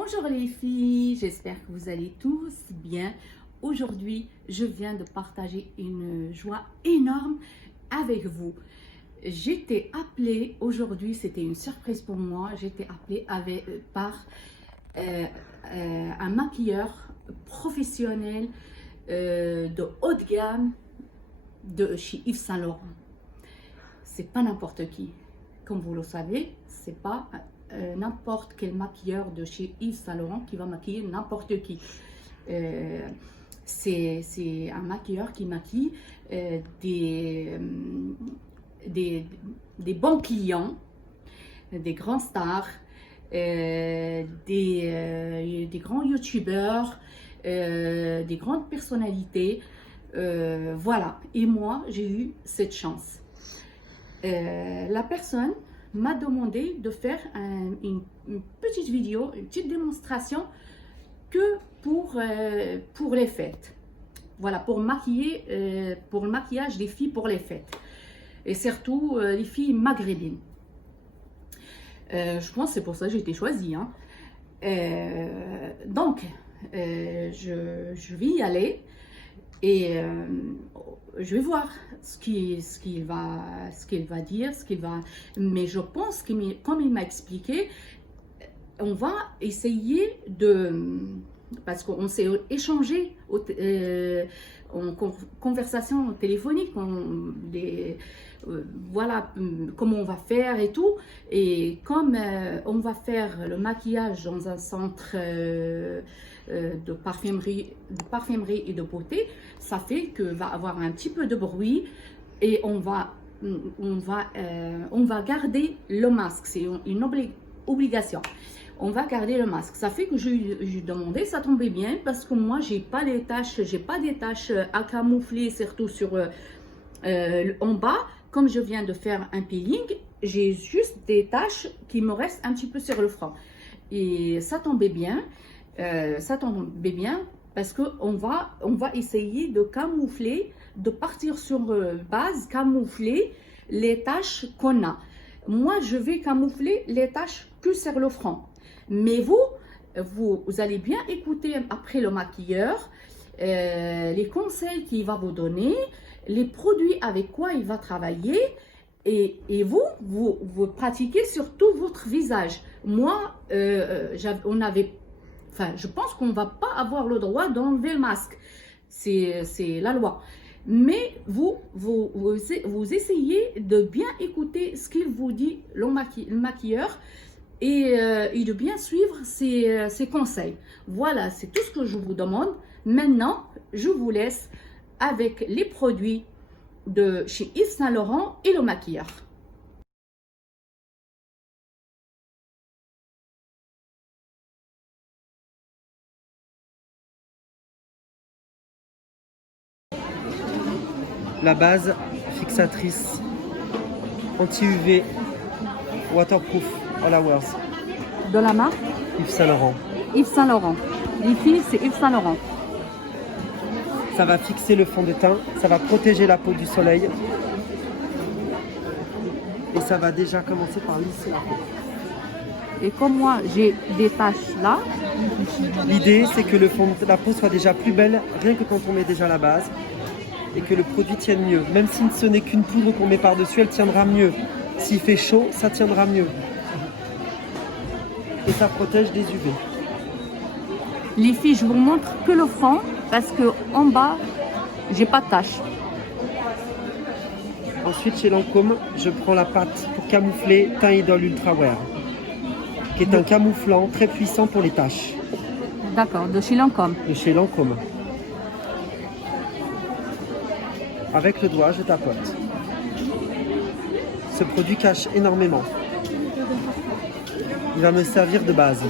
Bonjour les filles, j'espère que vous allez tous bien. Aujourd'hui, je viens de partager une joie énorme avec vous. J'étais appelée aujourd'hui, c'était une surprise pour moi, j'étais appelée par un maquilleur professionnel de haut de gamme de chez Yves Saint Laurent. C'est pas n'importe qui, comme vous le savez, c'est pas n'importe quel maquilleur de chez Yves Saint Laurent qui va maquiller n'importe qui. C'est un maquilleur qui maquille des bons clients, des grands stars, des grands youtubeurs, des grandes personnalités. Voilà, et moi j'ai eu cette chance. La personne m'a demandé de faire une petite vidéo, une petite démonstration que pour les fêtes. Voilà, pour le maquillage des filles pour les fêtes. Et surtout les filles maghrébines. Je pense que c'est pour ça que j'ai été choisie. Hein. Donc, je vais y aller. Et je vais voir ce qu'il va dire, mais je pense que, comme il m'a expliqué, on va essayer parce qu'on s'est échangé en conversation téléphonique, voilà comment on va faire et tout. Et comme on va faire le maquillage dans un centre de parfumerie et de beauté, ça fait que va avoir un petit peu de bruit et on va garder le masque, c'est une obligation. On va garder le masque. Ça fait que je lui demandais, ça tombait bien parce que moi j'ai pas des taches à camoufler, surtout sur en bas. Comme je viens de faire un peeling, j'ai juste des taches qui me restent un petit peu sur le front. Et ça tombait bien. Parce qu'on va essayer de camoufler, de partir sur base, camoufler les taches qu'on a. Moi, je vais camoufler les taches que sur le front. Mais vous allez bien écouter après le maquilleur les conseils qu'il va vous donner, les produits avec quoi il va travailler. Et vous pratiquez sur tout votre visage. Moi, je pense qu'on ne va pas avoir le droit d'enlever le masque. C'est la loi. Mais vous essayez de bien écouter ce qu'il vous dit, le maquilleur, et de bien suivre ses conseils. Voilà, c'est tout ce que je vous demande. Maintenant, je vous laisse avec les produits de chez Yves Saint Laurent et le maquilleur. La base fixatrice anti-UV waterproof all hours. De la marque Yves Saint Laurent. Yves Saint Laurent. Les filles, c'est Yves Saint Laurent. Ça va fixer le fond de teint, ça va protéger la peau du soleil. Et ça va déjà commencer par lisser la peau. Et comme moi, j'ai des taches là. L'idée, c'est que le fond de la peau soit déjà plus belle, rien que quand on met déjà la base. Et que le produit tienne mieux. Même si ce n'est qu'une poudre qu'on met par-dessus, elle tiendra mieux. S'il fait chaud, ça tiendra mieux. Et ça protège des UV. Les filles, je vous montre que le front parce que en bas, j'ai pas de taches. Ensuite, chez Lancôme, je prends la pâte pour camoufler Teint Idol Ultra Wear, qui est un camouflant très puissant pour les taches. D'accord, de chez Lancôme. De chez Lancôme. Avec le doigt, je tapote. Ce produit cache énormément. Il va me servir de base.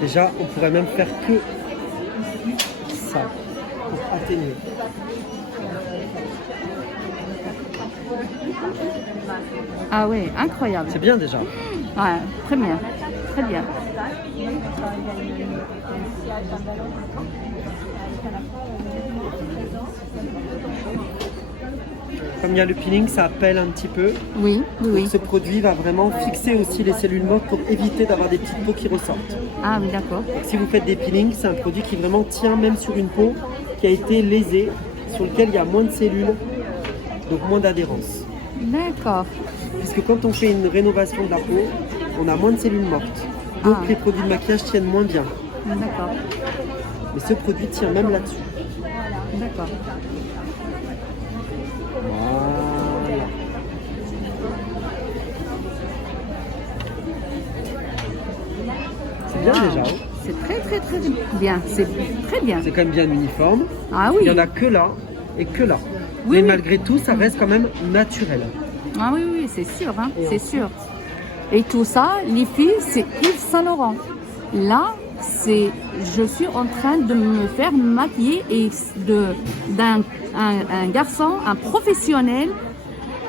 Déjà, on pourrait même faire que ça pour atténuer. Ah oui, incroyable. C'est bien déjà. Ouais, très bien. Très bien. Comme il y a le peeling, ça appelle un petit peu. Oui, oui, oui. Ce produit va vraiment fixer aussi les cellules mortes pour éviter d'avoir des petites peaux qui ressortent. Ah oui, d'accord. Donc, si vous faites des peelings, c'est un produit qui vraiment tient même sur une peau qui a été lésée, sur lequel il y a moins de cellules, donc moins d'adhérence. D'accord. Puisque quand on fait une rénovation de la peau, on a moins de cellules mortes. Donc Ah. les produits de maquillage tiennent moins bien. D'accord. Mais ce produit tient même là-dessus. D'accord. Voilà. C'est bien déjà. Hein. C'est très très très bien. C'est très bien. C'est quand même bien uniforme. Ah oui. Il n'y en a que là et que là. Oui, Mais oui. malgré tout, ça reste quand même naturel. Ah oui, oui, c'est sûr, hein, c'est sûr. Et tout ça, les filles, c'est Yves Saint Laurent. Là, je suis en train de me faire maquiller et d'un un garçon, un professionnel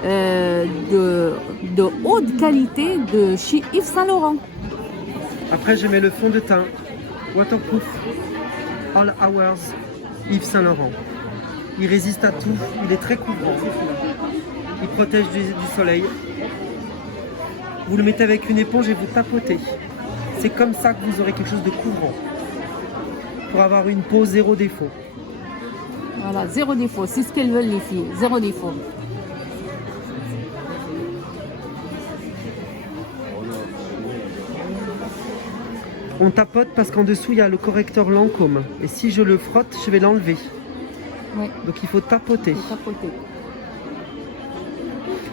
de haute qualité de chez Yves Saint Laurent. Après, je mets le fond de teint Waterproof All Hours Yves Saint Laurent. Il résiste à tout, il est très couvrant. Il protège du soleil. Vous le mettez avec une éponge et vous tapotez. C'est comme ça que vous aurez quelque chose de couvrant. Pour avoir une peau zéro défaut. Voilà, zéro défaut, c'est ce qu'elles veulent les filles, zéro défaut. On tapote parce qu'en dessous il y a le correcteur Lancôme. Et si je le frotte, je vais l'enlever. Oui, Donc il faut tapoter. c'est tapoter.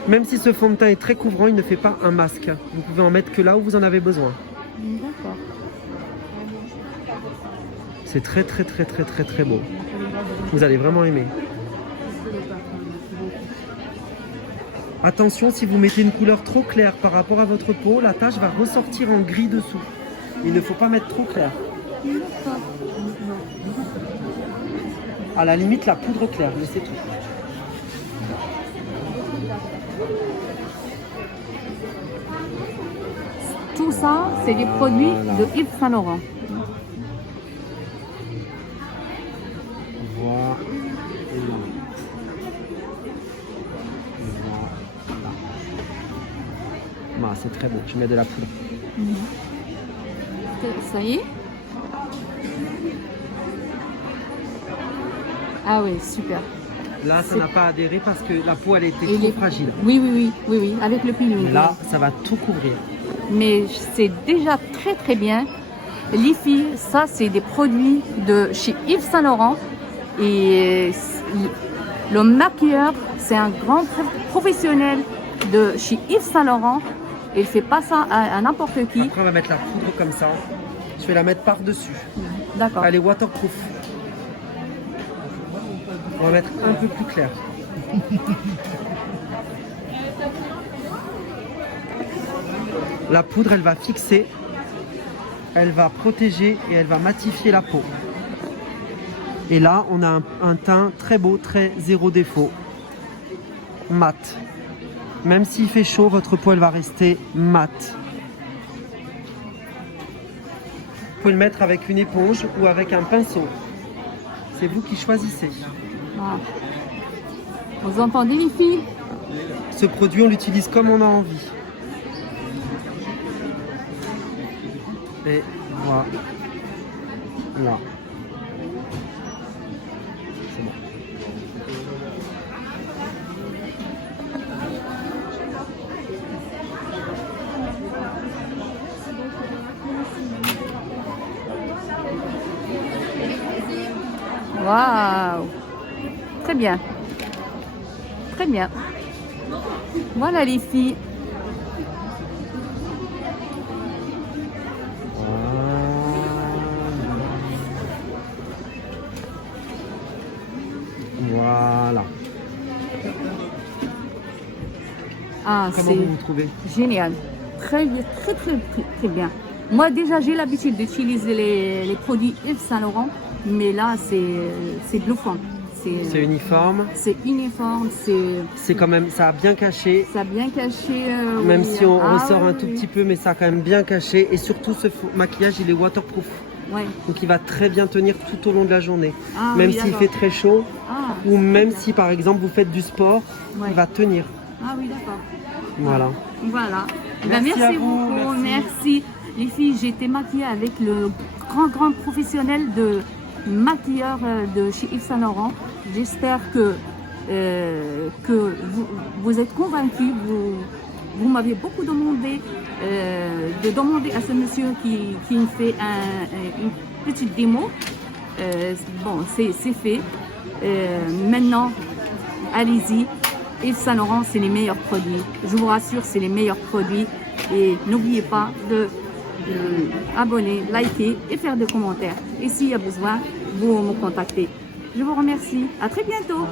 Même si ce fond de teint est très couvrant, il ne fait pas un masque. Vous pouvez en mettre que là où vous en avez besoin. D'accord. C'est très très très très très très beau. Vous allez vraiment aimer. Attention, si vous mettez une couleur trop claire par rapport à votre peau, la tache va ressortir en gris dessous. Il ne faut pas mettre trop clair. À la limite, la poudre claire, mais c'est tout. Tout ça, c'est des produits de Yves Saint Laurent. Voilà. Voilà. C'est très beau, je mets de la poudre. Ça y est? Ah oui, super. Là, ça n'a pas adhéré parce que la peau, elle était Et trop fragile. Oui, oui, oui, oui, oui, avec le peeling. Là, ça va tout couvrir. Mais c'est déjà très très bien. Les filles, ça c'est des produits de chez Yves Saint Laurent. Et le maquilleur, c'est un grand professionnel de chez Yves Saint Laurent. Il ne fait pas ça à n'importe qui. Après, on va mettre la poudre comme ça. Je vais la mettre par-dessus. D'accord. Elle est waterproof. On va mettre un peu plus clair. La poudre, elle va fixer, elle va protéger et elle va matifier la peau. Et là, on a un teint très beau, très zéro défaut, mat. Même s'il fait chaud, votre peau, elle va rester mat. Vous pouvez le mettre avec une éponge ou avec un pinceau. C'est vous qui choisissez. Ah. Vous entendez les filles? Ce produit, on l'utilise comme on a envie. Et voilà. Là. C'est bon. Waouh! Très bien. Très bien. Voilà les filles. Voilà. Ah, Comment c'est vous vous trouvez? génial. Très, très, très, très, très bien. Moi, déjà, j'ai l'habitude d'utiliser les produits Yves Saint Laurent, mais là, c'est bluffant. C'est uniforme. C'est uniforme, C'est quand même, ça a bien caché. ça a bien caché. Même oui. si on Ah, ressort un oui, tout oui. petit peu, mais ça a quand même bien caché. Et surtout, ce maquillage, il est waterproof. Ouais. Donc il va très bien tenir tout au long de la journée. Ah, Même oui, s'il d'accord. fait très chaud, Ah, ou même très si par exemple vous faites du sport, Ouais. il va tenir. bien. Ah oui, d'accord. Voilà. Voilà. Merci à vous, beaucoup, merci. Les filles, j'ai été maquillée avec le grand professionnel de maquilleur de chez Yves Saint Laurent. J'espère que vous êtes convaincus. Vous m'avez beaucoup demandé de demander à ce monsieur qui me fait une petite démo. Bon, c'est fait. Maintenant, allez-y. Yves Saint Laurent, c'est les meilleurs produits. Je vous rassure, c'est les meilleurs produits. Et n'oubliez pas de abonner, liker et faire des commentaires. Et s'il y a besoin, vous me contactez. Je vous remercie. À très bientôt.